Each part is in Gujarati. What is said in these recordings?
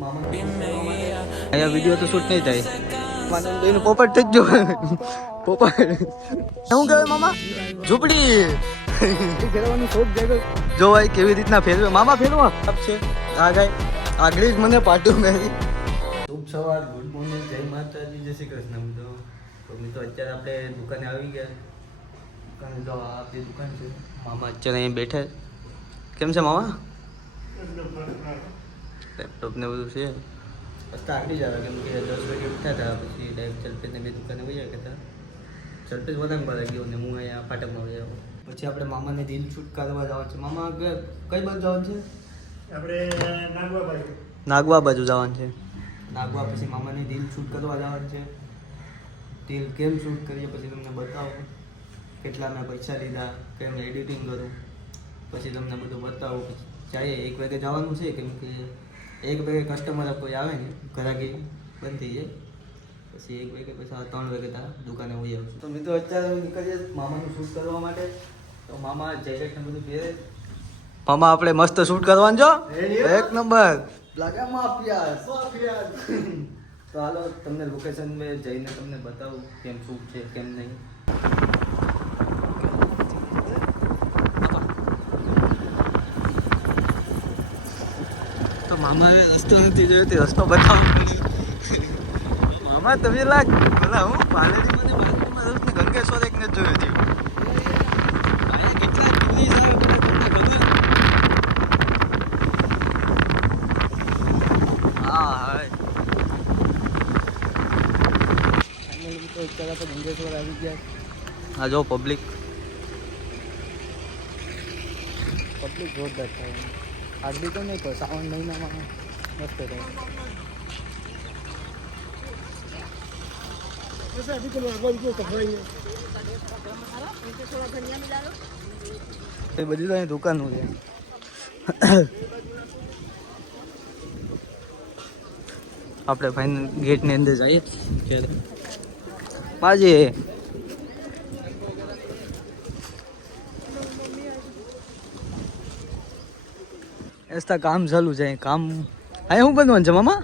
મામા અહીંયા વિડીયો તો શૂટ નહીં થાય. માનંદભાઈનું પોપટ થઈ જ જો પોપટ શું કહેવાય મામા? ઝૂંપડી ફેરવાની શોખ જાગ્યો. જો ભાઈ કેવી રીતના ફેરવે મામા ફેરવા છે. આ ગાય આગળ જ મને પાટું મેરી. શુભ સવાર, ગુડ મોર્નિંગ, જય માતાજી, જય શ્રી કૃષ્ણ. તો મિત્રો અત્યારે આપણે દુકાને આવી ગયા. દુકાને જો આપણી દુકાન છે. મામા અત્યારે અહીં બેઠા. કેમ છે મામા? લેપટોપ ને બધું છે. રસ્તા આગળ જ આવે કેમ કે 10 વાગે ઉઠ્યા હતા. પછી ડાયરેક્ટ ચલપેજને બે દુકાને વહી ગયા હતા. ચલપેજ વધારે પર ગયો ને હું અહીંયા ફાટકમાં વહી આવ્યો. પછી આપણે મામાને દિલ શૂટ કરવા જવાનું છે. મામા કઈ બાજુ જવાનું છે? આપણે નાગવા બાજુ જવાનું છે. નાગવા પછી મામાને દિલ શૂટ કરવા જવાનું છે. દિલ કેમ શૂટ કરીએ પછી તમને બતાવું. કેટલા મેં પૈસા લીધા, કેમ એડિટિંગ કરું, પછી તમને બધું બતાવું. પછી 1 વાગે જવાનું છે કેમ કે 1 વાગે કસ્ટમર કોઈ આવે ને ઘરાકી બંધ થઈ જાય. પછી 1 વાગે પછી 3 વાગે તારા દુકાને હોઈ આવશું. તો મિત્રો અત્યારે અમે નીકળીએ મામાનું શૂટ કરવા માટે. તો મામા જેકેટ ને બધું પહેરે. મામા આપણે મસ્ત શૂટ કરવાનું જો એક નંબર લાગે માફિયા. તો હાલો તમને લોકેશન મેં જઈને તમને બતાવું કેમ શૂટ છે કેમ નહીં. તો મામાએ રસ્તો નથી જોયો તે રસ્તો બતાવવો પડી. મામા તમે લાગ બોલા હું પાલેથી મને બાજુમાં રસ્તે ગંગેશ્વર એકને જોયો છે. કેટલા પોલીસ આવે તમને ખબર? હા હાય તો અત્યારે તો ગંગેશ્વર આવી ગયા. હા જો પબ્લિક જોરદાર થાય. આગળ તો નહીં કહો શ્રાવણ મહિનામાં મસ્ત થાય. એ બધી તો અહીં દુકાનો છે. આપણે ફાઇનલ ગેટની અંદર જઈએ. માજી એસતા કામ ચાલુ છે. કામ અહીંયા શું બનવાનું છે મામા?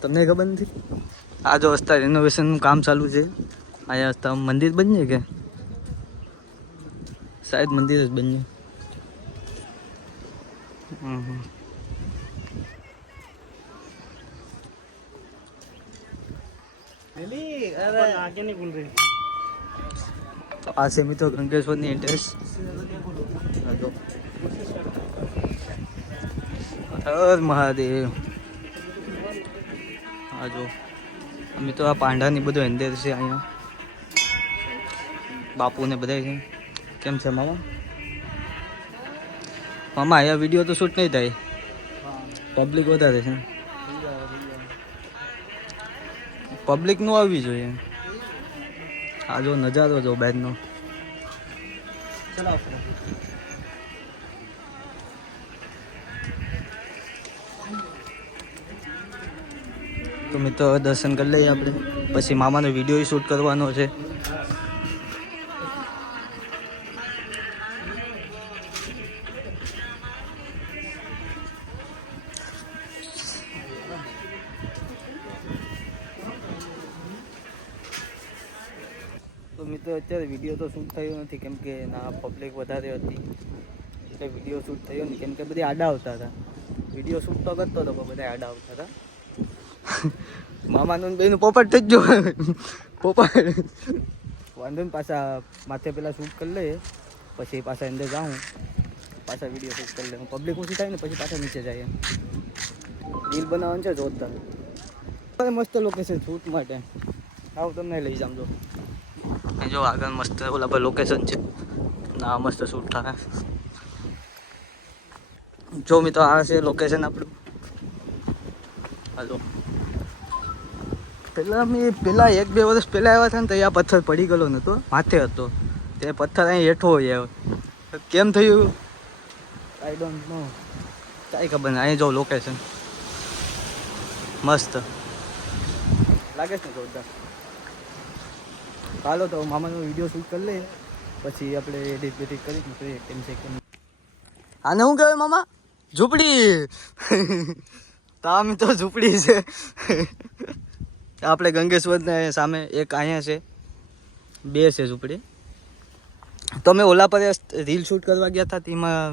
તમને ખબર નથી? આ જો હસ્તા રિનોવેશનનું કામ ચાલુ છે. અહીંયા હસ્તા મંદિર બનશે કે શાયદ મંદિર જ બનશે. તો આ છે મિત્રો ગંગેશ્વરની એન્ટ્રેન્સ. હર મહાદેવ. હા જો અમે તો આ પાંડાની બધું અંદર છે. અહીંયા બાપુ ને બધા છે. કેમ છે મામા? મામા અહીંયા વિડીયો તો શૂટ નહીં થાય, પબ્લિક વધારે છે. પબ્લિક નું આવવી જોઈએ. આ જો નજારો જો બહારનો. તો મિત્રો દર્શન કરી લઈએ આપણે. પછી મામાનો વિડીયો શૂટ કરવાનો છે. તો મિત્રો અત્યારે વિડીયો તો શૂટ થયો નથી કેમ કે ના પબ્લિક વધારે હતી એટલે વિડીયો શૂટ થયો નહીં. કેમ કે બધી આડા આવતા હતા. વિડીયો શૂટ તો કરતો હતો પણ બધા આડા આવતા હતા. મામાનું બેનું પોપટ થઈ જ જો પોપટ. વાંધો ને પાછા માથે પેલા શૂટ કરી લઈએ પછી પાછા અંદર જાઉં પાછા વિડીયો શૂટ કરી લઈએ. પબ્લિક ઓછી થાય ને પછી પાછા નીચે જાય. રીલ બનાવવાનું છે જોરદાર. મસ્ત લોકેશન શૂટ માટે. આવું તમને લઈ જામ જો. જો આગળ મસ્ત ઓલા પર લોકેશન છે. ના મસ્ત શૂટ થાય. જો મિત્રો આ છે લોકેશન આપણું. હાલો પેલા 1-2 વર્ષ પહેલાં આવ્યા હતા ને તો આ પથ્થર પડી ગયેલો નહોતો, માથે હતો. તે પથ્થર અહીં હેઠો હોય આવ્યો. કેમ થયું આઈ ડોન્ટ નો, કાંઈ ખબર નહીં. અહીં જો લોકેશન મસ્ત લાગે છે ને જોરદાર. ચાલો તો મામાનો વિડીયો શૂટ કરી લઈએ પછી આપણે એડિટ બેડિટ કરી જોઈએ કેમ છે કેમ. આને શું કહેવાય મામા? ઝૂંપડી. તો આમ તો ઝૂંપડી છે. આપણે ગંગેશ્વર સામે એક અહીંયા છે, 2 છે ઝૂંપડી. તો મેં ઓલા પર રીલ શૂટ કરવા ગયા હતા, તેમાં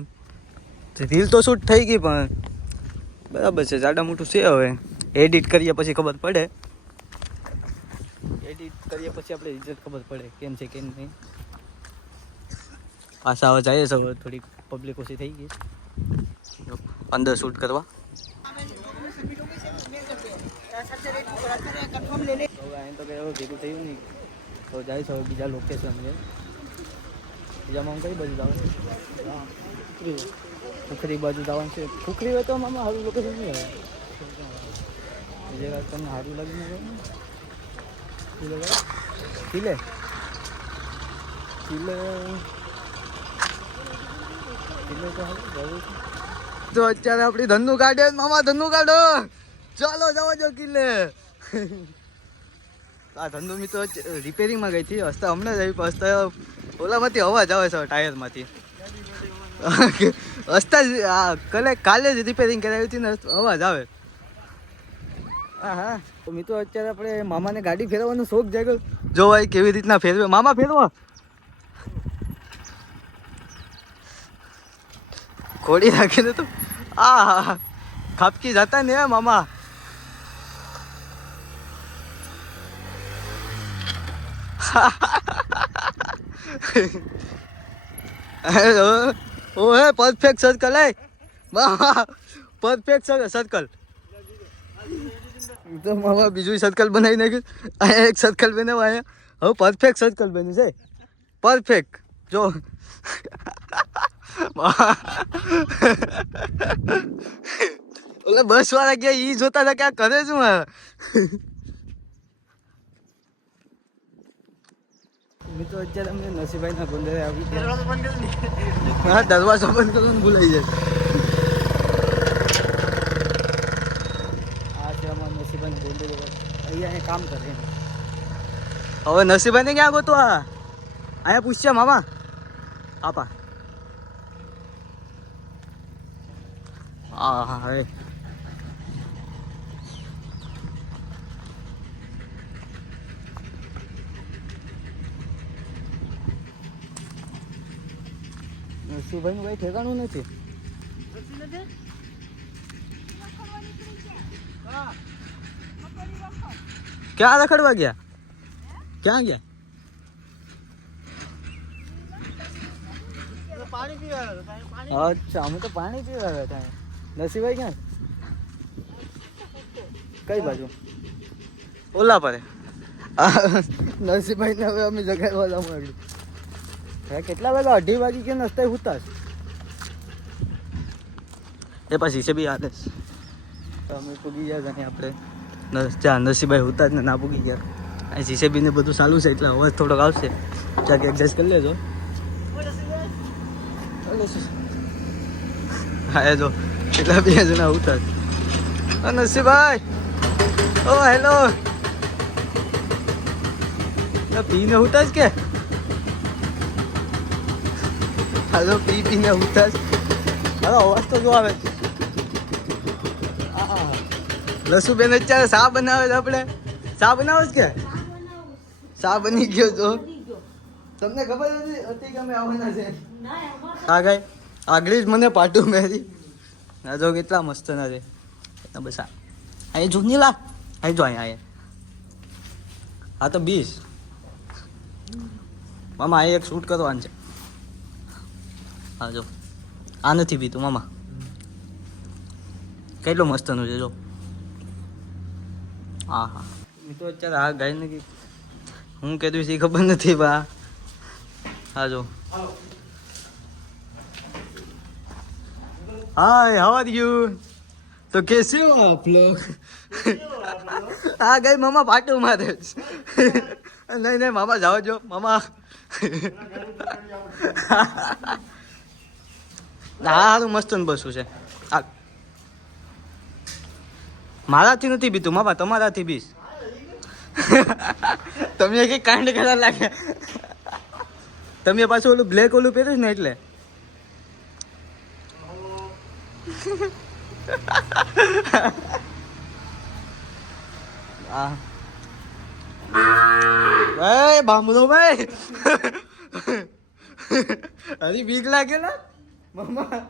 રીલ તો શૂટ થઈ ગઈ, પણ બરાબર છે, જાડા મોટું છે. હવે એડિટ કરીએ પછી ખબર પડે. એડિટ કરીએ પછી આપણે રિઝલ્ટ ખબર પડે કેમ છે કેમ નહીં. પાછા હવે જઈએ છે, હવે થોડીક પબ્લિક ઓછી થઈ ગઈ અંદર શૂટ કરવા. હવે અહીં તો કઈ હવે ભેગું થયું નહીં, તો જાય છે હવે બીજા લોકેશન છે. બીજામાં કઈ બાજુ જવાનું છે? ખુખરી બાજુ જવાનું છે. ખુખરી હોય તો મામા સારું લોકેશન નહીં આવે. જે વાત તમને સારું લાગી ને ચીલે ચીલે તો અત્યારે આપણી ધનુ કાઢે. મામા ધનુ કાઢો, ચાલો જવા જો કિલ્લે. આ ધનુ મિત્રો રિપેરિંગમાં ગઈ હતી, હસતા હમણાં જ આવી. હસતા ઓલામાંથી અવાજ આવે છે ટાયરમાંથી. હસતા કાલે જ રિપેરિંગ કરાવી હતી ને અવાજ આવે. હા તો મિત્રો અત્યારે આપણે મામાને ગાડી ફેરવવાનો શોખ જાગ્યો. જો ભાઈ કેવી રીતના ફેરવે. મામા ફેરવો. ઘોડી રાખીને તો ખાપકી જતા ને મામા. ઓ હે પરફેક્ટ સર્કલ. હે મામા પરફેક્ટ સર્કલ. તો મામા બીજું સર્કલ બનાવી નાખ્યું. અહીંયા એક સર્કલ બનાવવા. અહીંયા હવે પરફેક્ટ સર્કલ બન્યું છે. પરફેક્ટ જો. ઓલા બસ વાળા ગયા ઈ જોતા હતા ક્યાં કરે શું? મિત્રો અત્યારે અમને નસીભાઈ ના ગોંડરે આવી ગયા. હા દરવાજો બંધ કરવાનું ભૂલાઈ જાય. આ છે અમારા નસીભાઈ ગોંડરે. અહીંયા કામ કરે. હવે નસીભાઈ ને ક્યાં ગોતો? અહીંયા પૂછ્યા મામા આપા. હા હા હવે નસીભાઈ નું કઈ ઠેકાણું નથી. ક્યાં રખડવા ગયા? ક્યાં ગયા? પાણી પીવા. અચ્છા અમે તો પાણી પીવા આવ્યા હતા. નસીભાઈ ક્યાં? કઈ બાજુ? ઓલા પર. નસીભાઈ ને હવે અમે જગાડવા જવાનું. કેટલા વાગ્યા? 2:30 વાગી કે નસ્તા હુતા એ પછી છે બી યાદ છે. અમે પૂગી ગયા અને આપણે ત્યાં નસીભાઈ હુતા જ ને ના પૂગી ગયા. અહીં જીસીબી ને બધું ચાલુ છે એટલે અવાજ થોડોક આવશે. ક્યાંક એડજસ્ટ કરી લેજો. હા એ જો કેટલા 2 જણા ઉતાર. નસીભાઈ ઓ હેલો. પીને ઉતાર કે? હાલો પીને ઉતાર. હાલો અવાજ તો જો આવે. લસુબેન અત્યારે શા બનાવે છે? આપણે શા બનાવે છે કે શા બની ગયો તો તમને ખબર હતી કે અમે આવવાના છે? હા ગાય આગળ જ મને પાટું મેરી. ના જો કેટલા મસ્ત ના છે. બસ અહીં જો નીલા અહીં જો અહીંયા હા તો 20 મામા અહીં એક શૂટ કરવાનું છે. હા જો આ નથી બીતું મામા. કેટલું મસ્તનું છે જો. હા હા તો અત્યારે આ ગાય ને હું કીધું છે ખબર નથી બા. હા જો हाय हाउ आर यू तो कैसे हो आप लोग? आ गए मामा पाटू मारे. नहीं नहीं मामा जाओ जो मामा. હારું મસ્ત બસું છે. મારાથી નથી બીતું મામા, તમારાથી બીસ. તમે કઈ કાંડ કરવા લાગે. તમે પાછું ઓલું બ્લેક ઓલું પહેર્યું ને એટલે બામલો ભાઈ હરી બીક લાગે ના મમ્મા